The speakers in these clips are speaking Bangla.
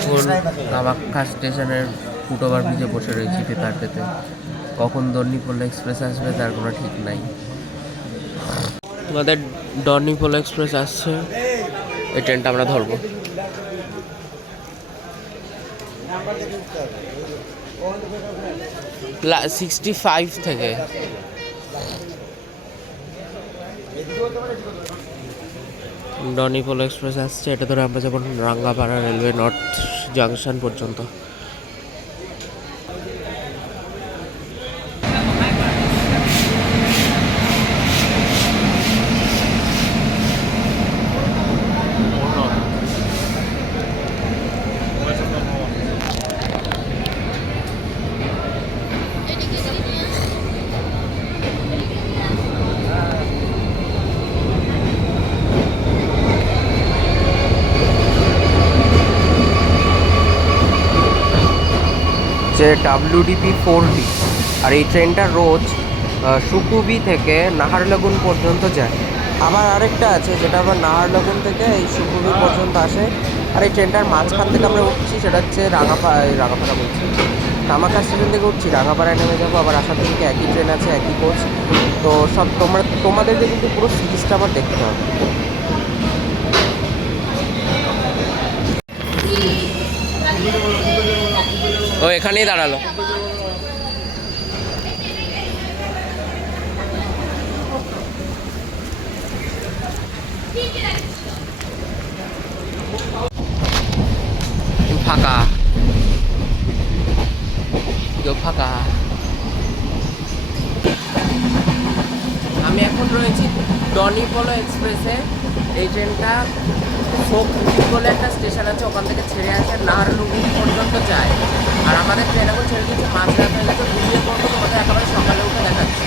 এখন কামাখ্যা স্টেশনের ফুটওভার ব্রিজে বসে রয়েছি পেপার পেতে। কখন ডর্নিপোলো এক্সপ্রেস আসবে তার কোনো ঠিক নাই। তোমাদের ডর্নিপোলো এক্সপ্রেস আসছে, এই ট্রেনটা আমরা ধরবো। 65 থেকে ডর্নিপোলো এক্সপ্রেস আসছে, এটা ধরে আমরা যাবো রাঙ্গাপাড়া রেলওয়ে নর্থ জাংশন পর্যন্ত। যে WDP 4D, আর এই ট্রেনটা রোজ সুকুবি থেকে নাহারলাগুন পর্যন্ত যায়। আবার আরেকটা আছে যেটা আবার নাহারলাগুন থেকে এই সুকুবি পর্যন্ত আসে। আর এই ট্রেনটার মাঝখান থেকে আমরা উঠছি, সেটা হচ্ছে রাঙাপাড়া বলছি, কামাখ্যা স্টেশন থেকে উঠছি, রাঙাপাড়ায় নেমে যাবো। আবার আসার দিকে একই ট্রেন আছে, একই কোচ। তো সব তোমাদেরকে কিন্তু পুরো সিরিজটা আমার দেখতে হবে। ও এখানেই দাঁড়ালো। ফাঁকা, কেউ ফাঁকা। আমি এখন রয়েছি ডর্নিপোলো এক্সপ্রেসে। এই ট্রেনটা শোকদ্বীপ বলে একটা স্টেশন আছে, ওখান থেকে ছেড়ে আসে নাহারলাগুন পর্যন্ত যায়। আর আমাদের ট্রেন এখন ছেড়ে দিচ্ছে মাঝরাত হয়ে গেছে, ঘুমিয়ে পড়বো, তোমাদের একেবারে সকালে উঠে দেখাচ্ছি।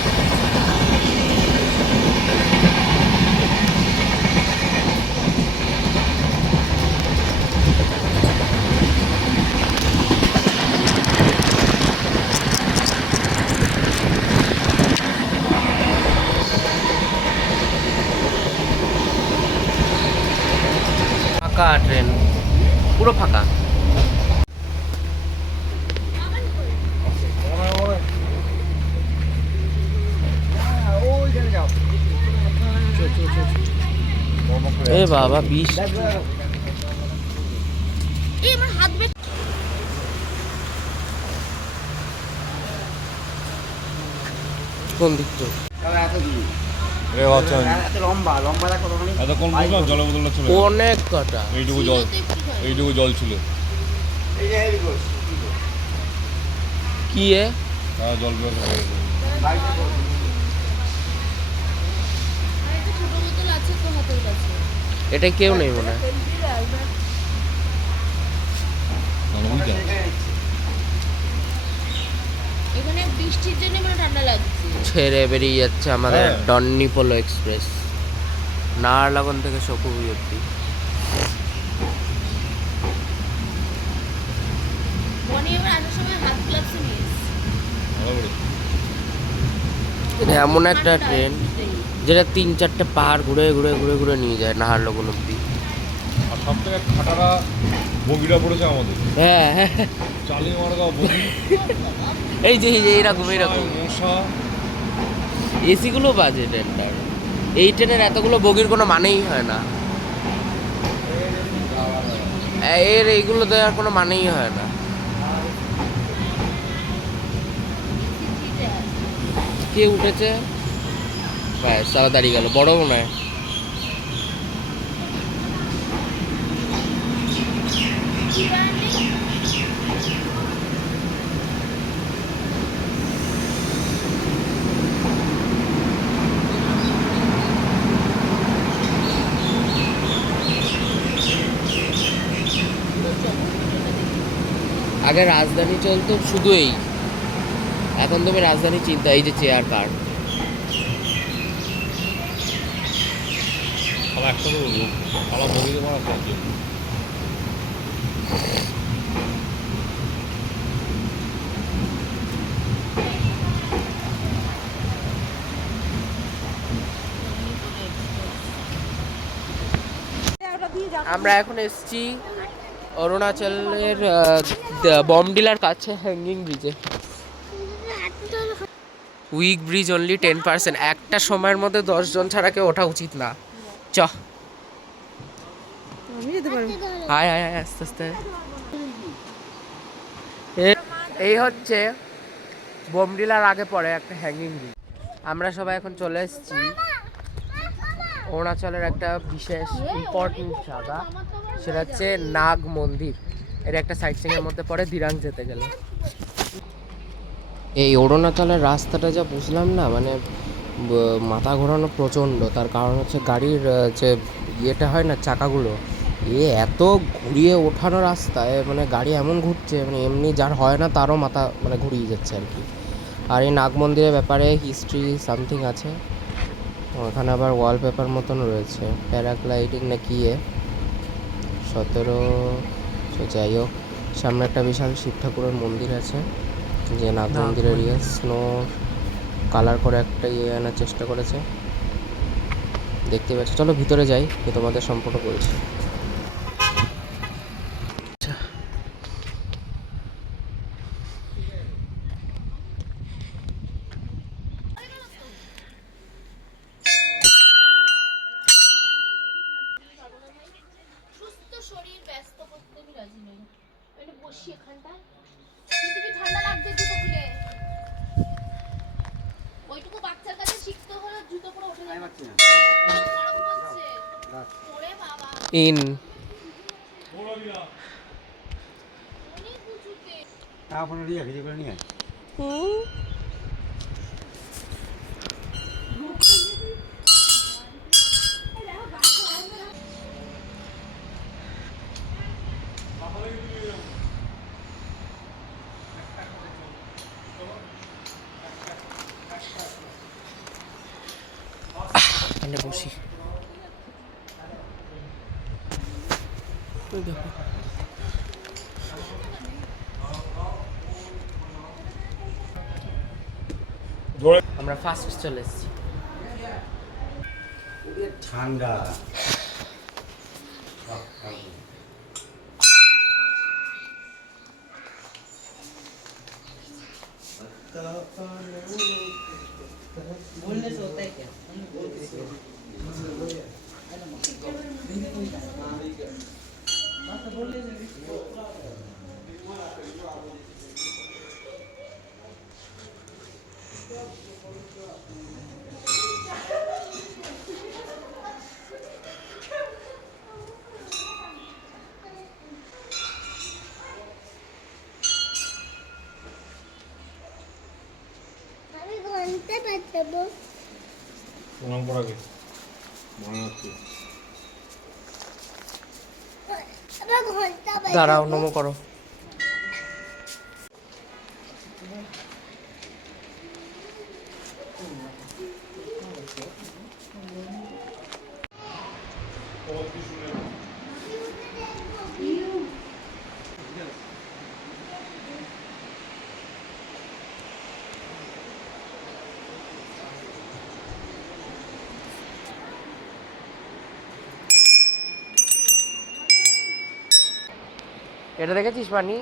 ফাঁকা ট্রেন, পুরো ফাঁকা। এ বাবা 20 কোন দিকটা অনেক কটা, এইটুকু জল ছিল। কি জল এটা কেউ নেই মনে হয়। এখানে বৃষ্টির জন্য মানে ঠান্ডা লাগছে। ছেড়ে বেরিয়ে যাচ্ছে আমাদের ডর্নিপোলো এক্সপ্রেস, নাহারলাগুন থেকে সুকুবি অব্দি। মনে এবার আসার সময় হাত গ্লাভস নিয়ে এটা এমন একটা ট্রেন যেটা 3-4টে পাহাড় ঘুরে ঘুরে ঘুরে ঘুরে নিয়ে যায় নাহারলাগুন অব্দি। আর সব থেকে খাটারা বগিটা পড়েছে আমাদের। হ্যাঁ হ্যাঁ, চালি মারগা বগি, এই যে এইরকম এইরকম মশা। এসিগুলো বাজে ট্রেনটার। এই ট্রেনের এতগুলো বগির কোনো মানেই হয় না, এর এইগুলো দেওয়ার কোনো মানেই হয় না। কে উঠেছে? ব্যাস তাড়াতাড়ি গেল, বড় মনে হয়। আগে রাজধানী চলতো শুধু এই, এখন তুমি রাজধানী চিন্তা, এই যে চেয়ার কার আমরা এখন এসছি অরুণাচলের বমডিলার কাছে হ্যাঙ্গিং ব্রিজে। Weak bridge only 10%। একটা সময়ের মধ্যে 10 জন ছাড়া কেউ ওঠা উচিত না। চ আয় আয় আয় আস্তে আস্তে। এই হচ্ছে বমডিলার আগে পরে একটা হ্যাঙ্গিং ব্রিজ। আমরা সবাই এখন চলে এসেছি অরুণাচলের একটা বিশেষ ইম্পর্টেন্ট জায়গা, সেটা হচ্ছে নাগ মন্দির। এর একটা সাইট সিনের মধ্যে পড়ে দিরাং যেতে গেলে। এই অরুণাচলের রাস্তাটা যা বুঝলাম না, মানে মাথা ঘোরানো প্রচণ্ড। তার কারণ হচ্ছে গাড়ির যে ইয়েটা হয় না, চাকাগুলো এত ঘুরিয়ে ওঠানো রাস্তায়, মানে গাড়ি এমন ঘুরছে, মানে এমনি যার হয় না তারও মাথা মানে ঘুরিয়ে যাচ্ছে আর কি। আর এই নাগ মন্দিরের ব্যাপারে হিস্ট্রি সামথিং আছে। ওখানে আবার ওয়ালপেপার মতন রয়েছে, প্যারাগ্লাইডিং না কি 17। যাই হোক, সামনে একটা বিশাল শিব ঠাকুরের মন্দির আছে, যে নাগ মন্দিরের স্নো কালার করে একটা আনার চেষ্টা করেছে, দেখতে পাচ্ছি। চলো ভিতরে যাই, তোমাদের সম্পর্ক বলছি। সুস্থ শরীর ব্যস্ত করতে আমি রাজি নই। আমি বসি এখানটায়, কিন্তু কি ঠান্ডা লাগছে জুতো খুলে। ওইটুকু বাচ্চার কাছে শিখতে হলো, জুতো পুরো ওঠে যায়। গরম করছে ওরে বাবা, ইন অনেক উঁচুতে। তারপরে নিয়ে ভিডিও করে নিয়ে তাহলে বসি। ওই দেখো, আমরা ফার্স্ট চলে এসেছি। ঠান্ডা बोलने से होता है क्या? প্রণাম করা গেছে মনে হচ্ছে। দাঁড়াও, নমো করো। এটা দেখেছিস পানি?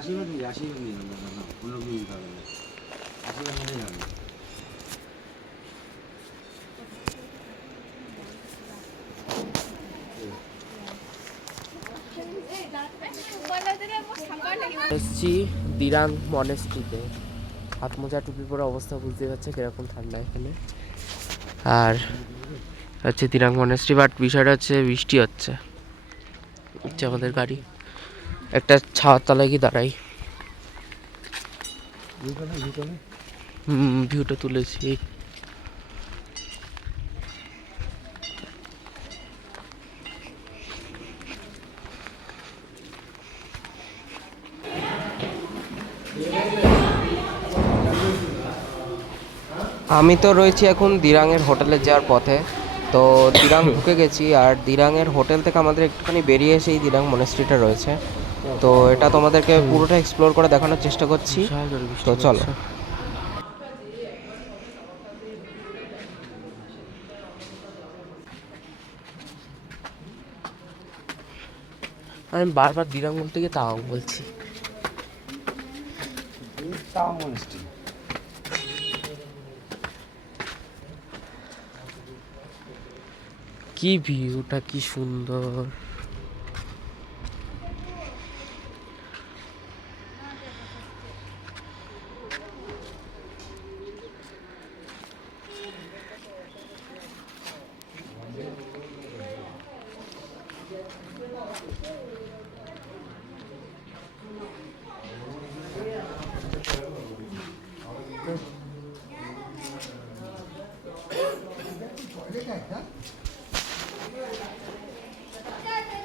আশীর্বাদ নিয়ে অন্য কিছু দিতে হবে না, আশীর্বাদ নিয়ে যাবে। এসছি দিরাং মনেস্ট্রিতে। হাত মোজা টুপি পরে অবস্থা বুঝতে পারছে কিরকম ঠান্ডা এখানে। আর হচ্ছে দিরাং মনেস্ট্রি, বাট বিষয়টা হচ্ছে বৃষ্টি হচ্ছে। আমাদের গাড়ি একটা ছাওয়ার তলায় কি দাঁড়াই। ভিউটা তুলেছি। আমি তো রয়েছি এখন দিরাংয়ের হোটেলে যাওয়ার পথে। তো দিরাং ঢুকে গেছি, আর দিরাংয়ের হোটেল থেকে আমাদের একটুখানি বেরিয়ে এসেই দিরাং মনেস্ট্রিটা রয়েছে। তো তো এটা তোমাদেরকে পুরোটা এক্সপ্লোর করে দেখানোর চেষ্টা করছি। তো চলো। আমি বারবার দিরাং বলতে গিয়ে তাও বলছি। কি ভিউটা কি সুন্দর।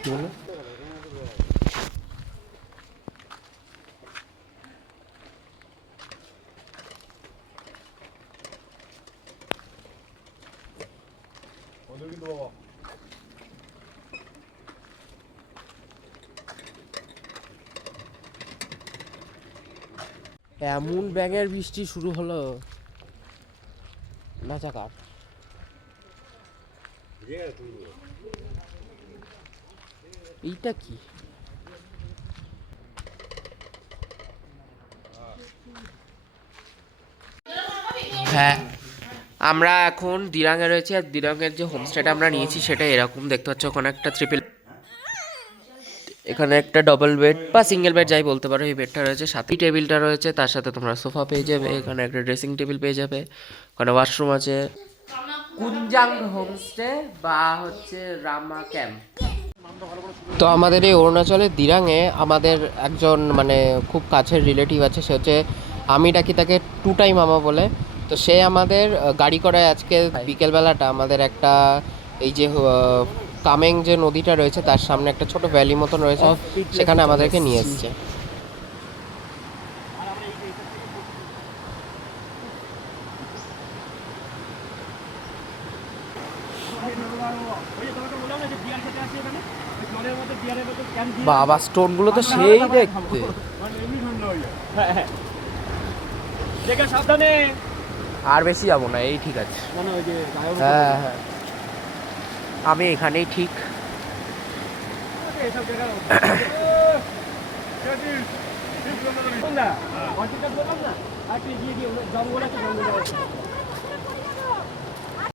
কি বলো? এমন ব্যাঙের বৃষ্টি শুরু হলো, নাচা কাট। এইটা কি? হ্যাঁ, আমরা এখন দিরাঙে রয়েছি। আর দিরাঙের যে হোমস্টেটা আমরা নিয়েছি সেটা এরকম দেখতে পাচ্ছ। ওখানে একটা ট্রিপল, এখানে একটা ডবল বেড বা সিঙ্গেল বেড যাই বলতে পারো, এই বেডটা রয়েছে, সাথে টেবিলটা রয়েছে, তার সাথে তোমরা সোফা পেয়ে যাবে, এখানে একটা ড্রেসিং টেবিল পেয়ে যাবে, ওখানে ওয়াশরুম আছে। কুঞ্জাং হোমস্টে বা হচ্ছে রামা ক্যাম্প। তো আমাদের এই অরুণাচলের দিরাঙে আমাদের একজন মানে খুব কাছের রিলেটিভ আছে, সে হচ্ছে, আমি ডাকি তাকে টু টাইম মামা বলে। তো সে আমাদের গাড়ি করে আজকে বিকেলবেলাটা আমাদের একটা এই যে কামেং যে নদীটা রয়েছে তার সামনে একটা ছোট ভ্যালি মতন রয়েছে, সেখানে আমাদেরকে নিয়ে এসছে। বাবা স্টোনগুলো তো সেই দেখতে। সাবধানে, আর বেশি যাবো না, এই ঠিক আছে। হ্যাঁ হ্যাঁ, আমি এখানেই ঠিক। জঙ্গল আছে, জঙ্গল আছে।